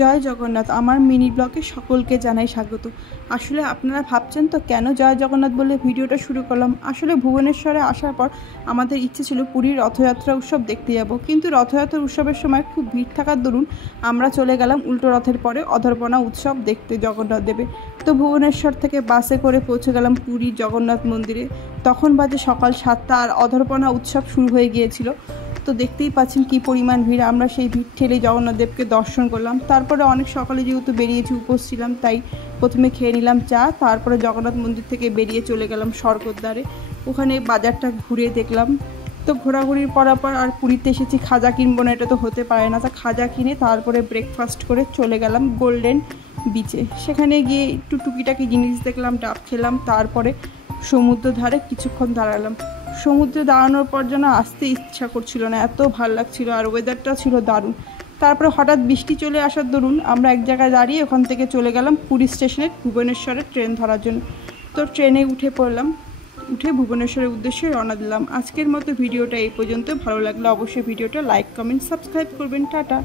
জয় জগন্নাথ। আমার মিনি ব্লগে সকলকে জানাই স্বাগত। আসলে আপনারা ভাবছেন তো কেন জয় জগন্নাথ বলে ভিডিওটা শুরু করলাম। আসলে ভুবনেশ্বরে আসার পর আমাদের ইচ্ছে ছিল পুরীর রথযাত্রা উৎসব দেখতে যাব, কিন্তু রথযাত্রা উৎসবের সময় খুব ভিড় থাকার দরুন আমরা চলে গেলাম উল্টো রথের পরে অধরপনা উৎসব দেখতে জগন্নাথ দেবে। তো ভুবনেশ্বর থেকে বাসে করে পৌঁছে গেলাম পুরী জগন্নাথ মন্দিরে। তখন বাজে সকাল 7টা আর অধরপনা উৎসব শুরু হয়ে গিয়েছিল। তো দেখতেই পাচ্ছেন কি পরিমাণ ভিড়। আমরা সেই ভিড় ঠেলে জগন্নাথ দেবকে দর্শন করলাম। তারপরে অনেক সকালে যেহেতু বেরিয়েছি, উপোস ছিলাম, তাই প্রথমে খেয়ে নিলাম চা। তারপরে জগন্নাথ মন্দির থেকে বেরিয়ে চলে গেলাম স্বর্গদ্বারে। ওখানে বাজারটা ঘুরে দেখলাম। তো ঘোরাঘুরির পর আর পুরীতে এসেছি, খাজা কিনবো না এটা তো হতে পারে না। তা খাজা কিনে তারপরে ব্রেকফাস্ট করে চলে গেলাম গোল্ডেন বিচে। সেখানে গিয়ে একটু টুকিটাকি জিনিস দেখলাম, ডাব খেলাম। তারপরে সমুদ্র ধারে কিছুক্ষণ দাঁড়ালাম। সমুদ্রে দাঁড়ানোর পর যেন আসতে ইচ্ছা করছিল না, এত ভালো লাগছিল আর ওয়েদারটা ছিল দারুণ। তারপরে হঠাৎ বৃষ্টি চলে আসার দরুন আমরা এক জায়গায় দাঁড়িয়ে ওখান থেকে চলে গেলাম পুরী স্টেশনে ভুবনেশ্বরের ট্রেন ধরার জন্য। তো ট্রেনে উঠে পড়লাম, উঠে ভুবনেশ্বরের উদ্দেশ্যে রওনা দিলাম। আজকের মতো ভিডিওটা এই পর্যন্ত। ভালো লাগলে অবশ্যই ভিডিওটা লাইক, কমেন্ট, সাবস্ক্রাইব করবেন। টাটা।